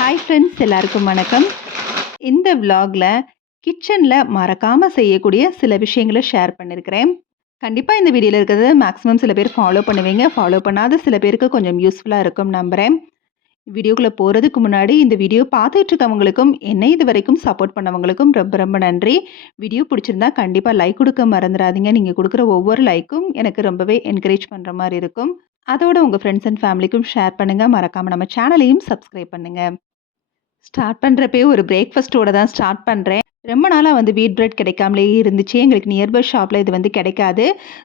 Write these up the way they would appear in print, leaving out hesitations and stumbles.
Hi friends, எல்லாருக்கும் வணக்கம். இந்த விலாகில் கிச்சனில் மறக்காமல் செய்யக்கூடிய சில விஷயங்களை ஷேர் பண்ணியிருக்கிறேன். கண்டிப்பாக இந்த வீடியோவில் இருக்கிறது மேக்ஸிமம் சில பேர் ஃபாலோ பண்ணுவீங்க. ஃபாலோ பண்ணாத சில பேருக்கு கொஞ்சம் யூஸ்ஃபுல்லாக இருக்கும் நம்புகிறேன். வீடியோக்குள்ளே போகிறதுக்கு முன்னாடி இந்த வீடியோ பார்த்துட்டு இருக்கவங்களுக்கும் என்னை இது வரைக்கும் சப்போர்ட் பண்ணவங்களுக்கும் ரொம்ப ரொம்ப நன்றி. வீடியோ பிடிச்சிருந்தா கண்டிப்பாக லைக் கொடுக்க மறந்துடாதீங்க. நீங்கள் கொடுக்குற ஒவ்வொரு லைக்கும் எனக்கு ரொம்பவே என்கரேஜ் பண்ணுற மாதிரி இருக்கும். அதோட உங்கள் ஃப்ரெண்ட்ஸ் அண்ட் ஃபேமிலிக்கும் ஷேர் பண்ணுங்கள். மறக்காமல் நம்ம சேனலையும் சப்ஸ்கிரைப் பண்ணுங்கள். ஸ்டார்ட் பண்ணுறப்பயே ஒரு பிரேக்ஃபாஸ்ட்டோட தான் ஸ்டார்ட் பண்ணுறேன். ரொம்ப நாளாக வந்து வீட் பிரெட் கிடைக்காமலே இருந்துச்சு. எங்களுக்கு நியர்பை ஷாப்பில் இது வந்து கிடைக்காது.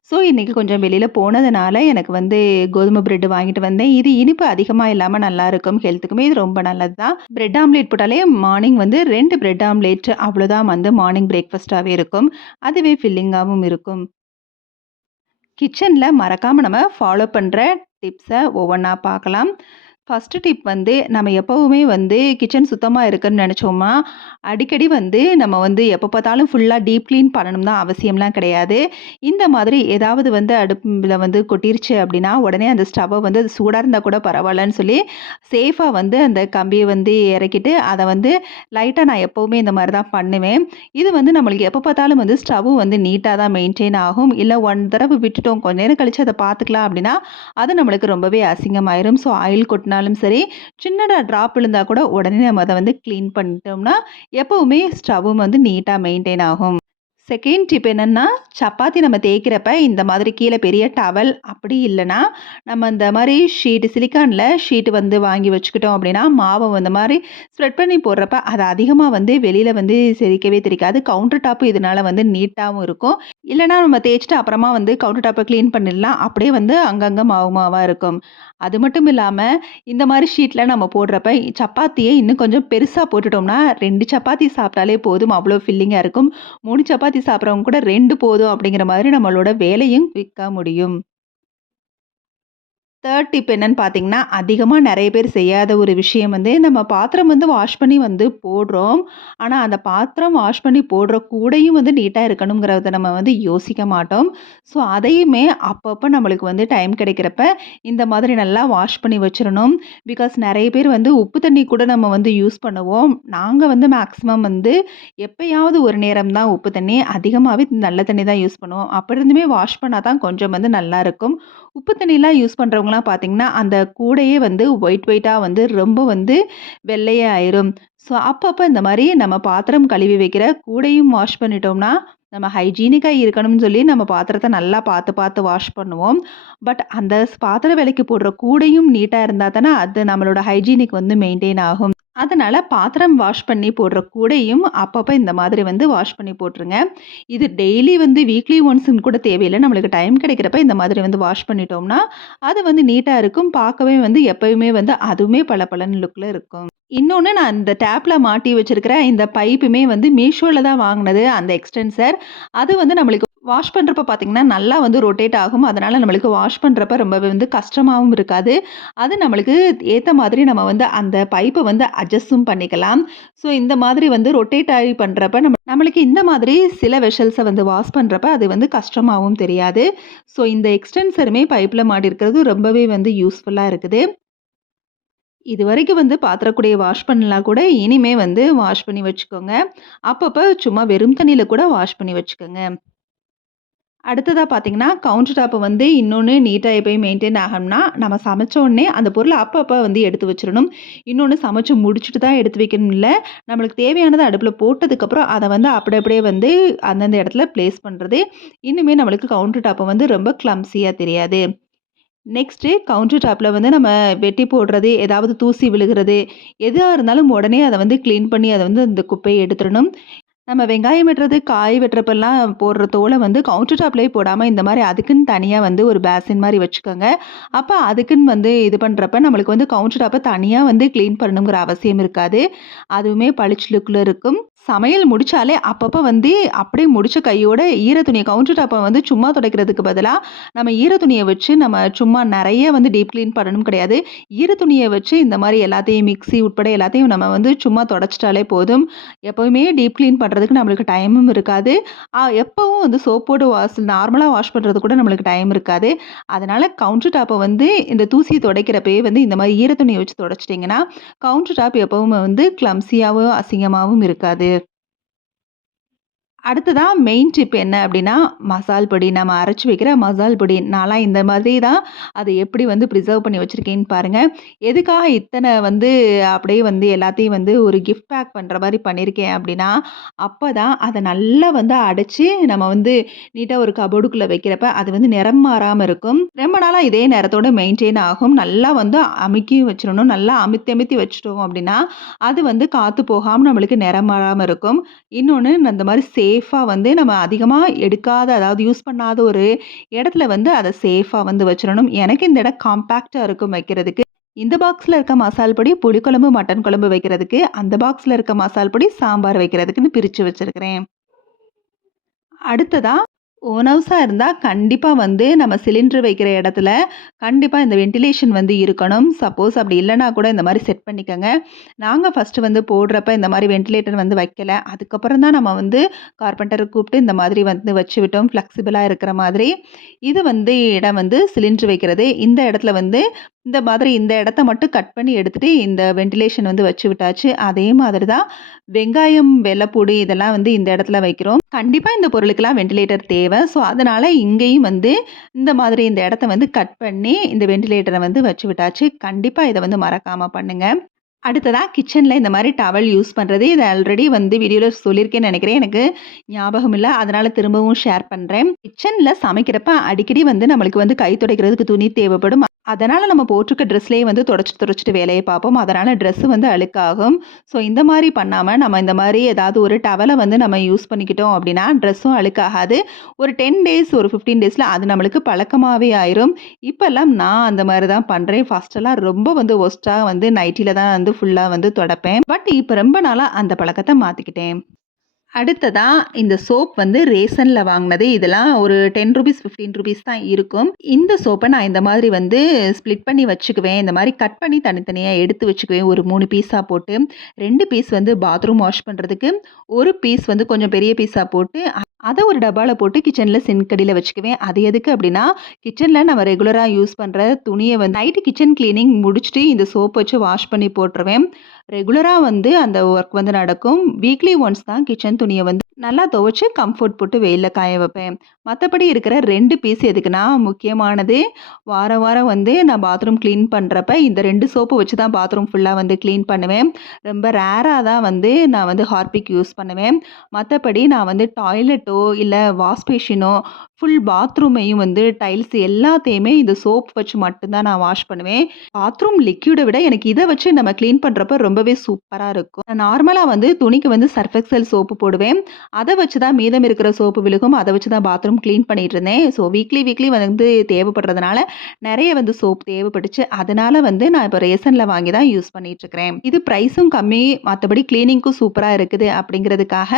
ஸோ இன்றைக்கி கொஞ்சம் வெளியில் போனதுனால எனக்கு வந்து கோதுமை பிரெட் வாங்கிட்டு வந்தேன். இது இனிப்பு அதிகமாக இல்லாமல் நல்லாயிருக்கும். ஹெல்த்துக்குமே இது ரொம்ப நல்லது தான். பிரெட் ஆம்லேட் போட்டாலே மார்னிங் வந்து 2 பிரெட் ஆம்லேட் அவ்வளோதான் வந்து மார்னிங் பிரேக்ஃபாஸ்ட்டாகவே இருக்கும். அதுவே ஃபில்லிங்காகவும் இருக்கும். கிச்சனில் மறக்காமல் நம்ம ஃபாலோ பண்ணுற டிப்ஸை ஒவ்வொன்றா பார்க்கலாம். ஃபஸ்ட்டு டிப் வந்து நம்ம எப்போவுமே வந்து கிச்சன் சுத்தமாக இருக்குன்னு நினச்சோமா, அடிக்கடி வந்து நம்ம வந்து எப்போ பார்த்தாலும் ஃபுல்லாக டீப் க்ளீன் பண்ணணும் தான் அவசியம்லாம் கிடையாது. இந்த மாதிரி ஏதாவது வந்து அடுப்பில் வந்து கொட்டிருச்சு அப்படின்னா உடனே அந்த ஸ்டவ்வை வந்து அது சூடாக இருந்தால் கூட பரவாயில்லன்னு சொல்லி சேஃபாக வந்து அந்த கம்பியை வந்து இறக்கிட்டு அதை வந்து லைட்டாக நான் எப்போவுமே இந்த மாதிரி தான் பண்ணுவேன். இது வந்து நம்மளுக்கு எப்போ பார்த்தாலும் வந்து ஸ்டவ்வும் வந்து நீட்டாக தான் மெயின்டைன் ஆகும். இல்லை ஒன் தடவை விட்டுட்டோம் கொஞ்ச நேரம் கழித்து அதை பார்த்துக்கலாம் அப்படின்னா அது நம்மளுக்கு ரொம்பவே அசிங்கமாயிரும். ஸோ ஆயில் கொட்டினாலும் சரி, சின்னதாக ட்ராப் விழுந்தால் கூட உடனே நம்ம அதை வந்து க்ளீன் பண்ணிட்டோம்னா எப்போவுமே ஸ்டவ்வும் வந்து நீட்டாக மெயின்டைன் ஆகும். செகண்ட் டிப் என்னென்னா, சப்பாத்தி நம்ம தேய்க்கிறப்ப இந்த மாதிரி கீழே பெரிய டவல் அப்படி இல்லைன்னா நம்ம இந்த மாதிரி சிலிக்கானில் ஷீட்டு வந்து வாங்கி வச்சுக்கிட்டோம் அப்படின்னா மாவை இந்த மாதிரி ஸ்ப்ரெட் பண்ணி போடுறப்ப அது அதிகமாக வந்து வெளியில் வந்து தெரிக்கவே தெரிக்காது. கவுண்டர் டாப்பு இதனால் வந்து நீட்டாகவும் இருக்கும். இல்லைனா நம்ம தேய்ச்சிட்டு அப்புறமா வந்து கவுண்டர் டாப்பை க்ளீன் பண்ணிடலாம். அப்படியே வந்து அங்கங்கே மாவு மாவாக இருக்கும். அது மட்டும் இல்லாமல் இந்த மாதிரி ஷீட்டில் நம்ம போடுறப்ப சப்பாத்தியை இன்னும் கொஞ்சம் பெருசாக போட்டுட்டோம்னா 2 சப்பாத்தி சாப்பிட்டாலே போதும், அவ்வளோ ஃபில்லிங்காக இருக்கும். 3 சப்பாத்தி சாப்பிட்றவங்க கூட 2 போதும் அப்படிங்கிற மாதிரி நம்மளோட வேலையும் குயிக்காக முடியும். தேர்ட் டிப் என்னன்னு பார்த்தீங்கன்னா, அதிகமாக நிறைய பேர் செய்யாத ஒரு விஷயம் வந்து நம்ம பாத்திரம் வந்து வாஷ் பண்ணி வந்து போடுறோம். ஆனால் அந்த பாத்திரம் வாஷ் பண்ணி போடுற கூடையும் வந்து நீட்டாக இருக்கணுங்கிறத நம்ம வந்து யோசிக்க மாட்டோம். ஸோ அதையுமே அப்பப்போ நம்மளுக்கு வந்து டைம் கிடைக்கிறப்ப இந்த மாதிரி நல்லா வாஷ் பண்ணி வச்சிடணும். பிகாஸ் நிறைய பேர் வந்து உப்பு தண்ணி கூட நம்ம வந்து யூஸ் பண்ணுவோம். நாங்கள் வந்து மேக்ஸிமம் வந்து எப்பயாவது ஒரு நேரம் தான் உப்பு தண்ணி, அதிகமாகவே நல்ல தண்ணி தான் யூஸ் பண்ணுவோம். அப்படி இருந்துமே வாஷ் பண்ணால் தான் கொஞ்சம் வந்து நல்லாயிருக்கும். உப்பு தண்ணிலாம் யூஸ் பண்ணுறவங்கலாம் பார்த்திங்கன்னா அந்த கூடையே வந்து ஒயிட்டாக வந்து ரொம்ப வந்து வெள்ளையே ஆயிரும். ஸோ அப்பப்போ இந்த மாதிரி நம்ம பாத்திரம் கழுவி வைக்கிற கூடையும் வாஷ் பண்ணிட்டோம்னா நம்ம ஹைஜீனிக்காக இருக்கணும்னு சொல்லி நம்ம பாத்திரத்தை நல்லா பார்த்து பார்த்து வாஷ் பண்ணுவோம். பட் அந்த பாத்திர விலைக்கு போடுற கூடையும் நீட்டாக இருந்தால் தானே அது நம்மளோட ஹைஜீனிக் வந்து மெயின்டைன் ஆகும். அதனால் பாத்திரம் வாஷ் பண்ணி போடுற கூடையும் அப்பப்போ இந்த மாதிரி வந்து வாஷ் பண்ணி போட்டுருங்க. இது டெய்லி வந்து வீக்லி ஒன்ஸ்ன்னு கூட தேவையில்லை. நம்மளுக்கு டைம் கிடைக்கிறப்ப இந்த மாதிரி வந்து வாஷ் பண்ணிட்டோம்னா அது வந்து நீட்டாக இருக்கும். பார்க்கவே வந்து எப்பயுமே வந்து அதுவுமே பளபளன்னு லுக்கில் இருக்கும். இன்னொன்று, நான் இந்த டேப்பில் மாட்டி வச்சுருக்கிற இந்த பைப்புமே வந்து மீஷோவில் தான் வாங்கினது. அந்த எக்ஸ்டென்சர் அது வந்து நம்மளுக்கு வாஷ் பண்ணுறப்ப பார்த்திங்கன்னா நல்லா வந்து ரொட்டேட் ஆகும். அதனால் நம்மளுக்கு வாஷ் பண்ணுறப்ப ரொம்பவே வந்து கஷ்டமாகவும் இருக்காது. அது நம்மளுக்கு ஏற்ற மாதிரி நம்ம வந்து அந்த பைப்பை வந்து அட்ஜஸ்ட்டும் பண்ணிக்கலாம். ஸோ இந்த மாதிரி வந்து ரொட்டேட் ஆகி பண்ணுறப்ப நம்மளுக்கு இந்த மாதிரி சில வெஷல்ஸை வந்து வாஷ் பண்ணுறப்ப அது வந்து கஷ்டமாகவும் தெரியாது. ஸோ இந்த எக்ஸ்டென்சருமே பைப்பில் மாட்டி இருக்கிறது ரொம்பவே வந்து யூஸ்ஃபுல்லாக இருக்குது. இது வரைக்கும் வந்து பாத்திரக்கூடைய வாஷ் பண்ணலாம் கூட இனிமே வந்து வாஷ் பண்ணி வச்சுக்கோங்க. அப்பப்போ சும்மா வெறும் தண்ணியில் கூட வாஷ் பண்ணி வச்சுக்கோங்க. அடுத்ததாக பார்த்தீங்கன்னா, கவுண்டர் டாப்பை வந்து இன்னொன்று நீட்டாக எப்பயும் மெயின்டைன் ஆகணும்னா நம்ம சமைச்ச உடனே அந்த பொருளை அப்பப்போ வந்து எடுத்து வச்சிடணும். இன்னொன்று, சமைச்சு முடிச்சுட்டு தான் எடுத்து வைக்கணும் இல்லை, நம்மளுக்கு தேவையானதை அடுப்பில் போட்டதுக்கப்புறம் அதை வந்து அப்படியே வந்து அந்தந்த இடத்துல ப்ளேஸ் பண்ணுறது இன்னுமே நம்மளுக்கு கவுண்டர் டாப்பை வந்து ரொம்ப கிளம்ஸியாக தெரியாது. நெக்ஸ்ட்டு, கவுண்டர் டாப்பில் வந்து நம்ம வெட்டி போடுறது, ஏதாவது தூசி விழுகிறது எதுவாக இருந்தாலும் உடனே அதை வந்து க்ளீன் பண்ணி அதை வந்து அந்த குப்பையை எடுத்துடணும். நம்ம வெங்காயம் வெட்டுறது, காய் வெட்டுறப்பெல்லாம் போடுற தோலை வந்து கவுண்டர் டாப்லேயே போடாமல் இந்த மாதிரி அதுக்குன்னு தனியாக வந்து ஒரு பேசின் மாதிரி வச்சுக்கோங்க. அப்போ அதுக்குன்னு வந்து இது பண்ணுறப்ப நம்மளுக்கு வந்து கவுண்டர் டாப்பை தனியாக வந்து க்ளீன் பண்ணணுங்கிற அவசியம் இருக்காது. அதுவுமே பளிச்சு லுக்கில் இருக்கும். சமையல் முடிச்சாலே அப்பப்ப வந்து அப்படியே முடிச்ச கையோட ஈர துணிய கவுண்டர் டாப்ப வந்து சும்மா துடைக்கிறதுக்கு பதிலா, நம்ம ஈர துணிய வச்சு நம்ம சும்மா நெறைய வந்து டீப் கிளீன் பண்ணணும் கிடையாது. ஈர துணிய வச்சு இந்த மாரி எல்லாத்தையும் மிக்ஸி உட்பட எல்லாத்தையும் நம்ம வந்து சும்மா தொடச்சிட்டாலே போதும். எப்பவுமே டீப் கிளீன் பண்றதுக்கு நம்மளுக்கு டைமும் இருக்காது. எப்பவும் வந்து சோப் போட்டு நார்மலா வாஷ் பண்றது கூட நம்மளுக்கு டைம் இருக்காது. அதனால கவுண்டர் டாப்ப வந்து இந்த தூசிய துடைக்கிறப்பயே வந்து இந்த மாரி ஈர துணிய வச்சு தொடச்சிட்டிங்கன்னா, கவுண்டர் டாப் எப்பவுமே வந்து கிளம்ஸியாவும், அசிங்கமாவும் இருக்காது. அடுத்ததா மெயின் டிப் என்ன அப்டின்னா, மசால் பொடி. நம்ம அரைச்சு வைக்கிற மசால் பொடி. நான்லாம் இந்த மாதிரி தான் அத எப்படி வந்து ப்ரிசர்வ் பண்ணி வச்சிருக்கேன்னு பாருங்க. எதுக்காக இத்தன வந்து அப்படியே வந்து எல்லாத்தையும் வந்து ஒரு கிஃப்ட் பேக் பண்ற மாரி பண்ணியிருக்கேன் அப்டின்னா, அப்பதான் அத நல்லா வந்து அடைச்சு நம்ம வந்து நீட்டா ஒரு கபோர்டுக்குள்ள வைக்கிறப்ப, அது வந்து நிறம் மாறாம இருக்கும். ரொம்ப நாளா இதே நிறத்தோட மெயின்டெயின் ஆகும். நல்லா வந்து அமுக்கியும் வச்சிரணும். நல்லா அமுத்தி அமுத்தி வச்சுட்டோம் அப்டின்னா, அது வந்து காத்து போகாம நம்மளுக்கு நிறம் மாறாம இருக்கும். இன்னொன்னு அந்த மாரி சேஃபா வந்து நம்ம அதிகமா எடுக்காத, அதாவது யூஸ் பண்ணாத ஒரு இடத்துல வந்து அத சேஃபா வந்து வச்சிரணும். எனக்கு இந்த இடம் காம்பேக்ட்டா இருக்கும் வைக்கிறதுக்கு. இந்த பாக்ஸ்ல இருக்க மசால் பொடி புளிக்குழம்பு, மட்டன் குழம்பு வைக்கிறதுக்கு, அந்த பாக்ஸ்ல இருக்க மசால் பொடி சாம்பார் வைக்கிறதுக்குன்னு பிரிச்சு வச்சிருக்கிறேன். அடுத்ததா ஓன் ஹவுஸா இருந்தா கண்டிப்பா வந்து நம்ம சிலிண்டர் வைக்கிற இடத்துல கண்டிப்பா இந்த வென்டிலேஷன் வந்து இருக்கணும். சப்போஸ் அப்படி இல்லன்னா கூட இந்த மாரி செட் பண்ணிக்கங்க. நாங்க ஃபர்ஸ்ட்டு வந்து போடுறப்ப இந்த மாரி வென்டிலேட்டர் வந்து வைக்கல. அதுக்கப்புறம் தான் நம்ம வந்து கார்பெண்டர கூப்பிட்டு இந்த மாதிரி வந்து வச்சு விட்டோம். ஃப்ளெக்சிபிளா இருக்கிற மாதிரி. இது வந்து இடம் வந்து சிலிண்டர் வைக்கிறது. இந்த இடத்துல வந்து இந்த மாதிரி இந்த இடத்த மட்டும் கட் பண்ணி எடுத்துட்டு இந்த வென்டிலேஷன் வந்து வச்சு விட்டாச்சு. அதே மாதிரி தான் வெங்காயம், வெள்ளப்பூடு இதெல்லாம் வந்து இந்த இடத்துல வைக்கிறோம். கண்டிப்பா இந்த பொருளுக்கெல்லாம் வென்டிலேட்டர் தேவை. ஸோ, அதனால இங்கேயும் வந்து இந்த மாதிரி இந்த இடத்த வந்து கட் பண்ணி இந்த வென்டிலேட்டர வந்து வச்சு விட்டாச்சு. கண்டிப்பா இத வந்து மறக்காம பண்ணுங்க. அடுத்ததா கிச்சன்ல இந்த மாரி டவல் யூஸ் பண்றது. இத ஆல்ரெடி வந்து வீடியோல சொல்லியிருக்கேன்னு நெனைக்கிறேன். எனக்கு ஞாபகம் இல்ல. அதனால திரும்பவும் ஷேர் பண்றேன். கிச்சன்ல சமைக்கிறப்ப அடிக்கடி வந்து நம்மளுக்கு வந்து கை துடைக்கிறதுக்கு துணி தேவைப்படும். அதனால நம்ம போட்டிருக்க ட்ரெஸ்லயே வந்து தொடச்சுட்டு வேலைய பார்ப்போம். அதனால ட்ரெஸ் வந்து அழுக்காகும். ஸோ இந்த மாரி பண்ணாம நம்ம இந்த மாரி ஏதாவது ஒரு டவல வந்து நம்ம யூஸ் பண்ணிக்கிட்டோம் அப்டின்னா, ட்ரெஸ்ஸும் அழுக்காகாது. ஒரு 10 டேஸ், ஒரு 15 டேஸ்ல அது நம்மளுக்கு பழக்கமாவே ஆயிரும். இப்பல்லாம் நான் அந்த மாரி தான் பண்றேன். ஃபர்ஸ்ட்டெல்லாம் ரொம்ப வந்து வொர்ஸ்ட்டா வந்து நைட்டில தான் வந்து ஃபுல்லா வந்து தொடைப்பேன். பட் இப்ப ரொம்ப நாளா அந்த பழக்கத்த மாத்திக்கிட்டேன். அடுத்ததா இந்த சோப் வந்து ரேஷன்ல வாங்குனது. இதெல்லாம் ஒரு ₹10 ₹15 தான் இருக்கும். இந்த சோப்ப நான் இந்த மாதிரி வந்து ஸ்ப்ளிட் பண்ணி வச்சுக்குவேன். இந்த மாரி கட் பண்ணி தனித்தனியா எடுத்து வச்சுக்குவேன். ஒரு 3 பீஸா போட்டு. 2 பீஸ் வந்து பாத்ரூம் வாஷ் பண்றதுக்கு, 1 பீஸ் வந்து கொஞ்சம் பெரிய பீஸா போட்டு, அத ஒரு டப்பால போட்டு கிச்சன்ல சிங்க் அடியில வச்சுக்குவேன். அது எதுக்கு அப்டின்னா, கிச்சன்ல நம்ம ரெகுலரா யூஸ் பண்ற துணிய வந்து நைட்டு கிச்சன் கிளீனிங் முடிச்சுட்டு இந்த சோப் வச்சு வாஷ் பண்ணி போட்டுருவேன். ரெகுலரா வந்து அந்த ஒர்க் வந்து நடக்கும். வீக்லி ஒன்ஸ் தான் கிச்சன் துணிய வந்து நல்லா துவைச்சு கம்ஃபோர்ட் போட்டு வெயில்ல காய வைப்பேன். மத்தபடி இருக்கிற 2 பீஸ் எதுக்குன்னா, முக்கியமானது வாரம் வாரம் வந்து நான் பாத்ரூம் கிளீன் பண்றப்ப இந்த 2 சோப்பு வச்சு தான் பாத்ரூம் ஃபுல்லா வந்து கிளீன் பண்ணுவேன். ரொம்ப ரேரா தான் வந்து நான் வந்து ஹார்பிக் யூஸ் பண்ணுவேன். மத்தபடி நான் வந்து டாய்லெட்டோ, இல்ல வாஷ் பேஷனோ, ஃபுல் பாத்ரூமையும் வந்து டைல்ஸ் எல்லாத்தையுமே இந்த சோப் வச்சு மட்டும் தான் நான் வாஷ் பண்ணுவேன். பாத்ரூம் லிக்விட விட எனக்கு இத வச்சு நம்ம கிளீன் பண்றப்ப ரொம்பவே சூப்பரா இருக்கும். நான் நார்மலா வந்து துணிக்கு வந்து சர்ஃப் எக்ஸல் சோப்பு போடுவேன். அத வச்சு தான் மீதம் இருக்கிற சோப்பு விழுகும். அத வச்சு தான் பாத்ரூம் கிளீன் பண்ணிட்டு இருந்தேன். ஸோ வீக்லி வந்து தேவைப்படுறதுனால நெறைய வந்து சோப் தேவைப்பட்டுச்சு. அதனால வந்து நான் இப்ப ரேஷன்ல வாங்கி தான் யூஸ் பண்ணிட்டு இருக்கிறேன். இது பிரைஸும் கம்மி, மத்தபடி கிளீனிங்க்கும் சூப்பரா இருக்குது அப்படிங்கிறதுக்காக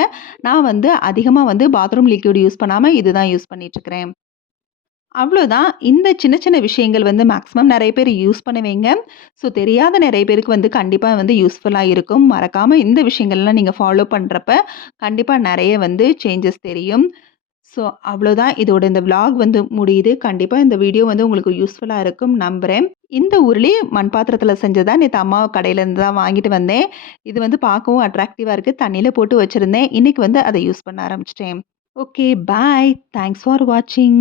நான் வந்து அதிகமா வந்து பாத்ரூம் லிக்விட் யூஸ் பண்ணாம இதுதான் யூஸ் பண்ணிட்டு இருக்கிறேன். அவ்வளோதான். இந்த சின்ன சின்ன விஷயங்கள் வந்து மேக்ஸிமம் நெறைய பேர் யூஸ் பண்ணுவீங்க. ஸோ தெரியாத நெறைய பேருக்கு வந்து கண்டிப்பா வந்து யூஸ்ஃபுல்லா இருக்கும். மறக்காம இந்த விஷயங்கள்லாம் நீங்க ஃபாலோ பண்றப்ப, கண்டிப்பா நெறைய வந்து சேஞ்சஸ் தெரியும். ஸோ அவ்வளோதான். இதோட இந்த விளாக் வந்து முடியுது. கண்டிப்பா இந்த வீடியோ வந்து உங்களுக்கு யூஸ்ஃபுல்லா இருக்கும் நம்புறேன். இந்த உருளி மண் பாத்திரத்தில செஞ்சதா நேத்து அம்மா கடையிலேருந்து தான் வாங்கிட்டு வந்தேன். இது வந்து பார்க்கவும் அட்ராக்டிவா இருக்கு. தண்ணீல போட்டு வச்சிருந்தேன். இன்னைக்கு வந்து அத யூஸ் பண்ண ஆரம்பிச்சுட்டேன். Okay, bye. தேங்க்ஸ் ஃபார் வாட்சிங்.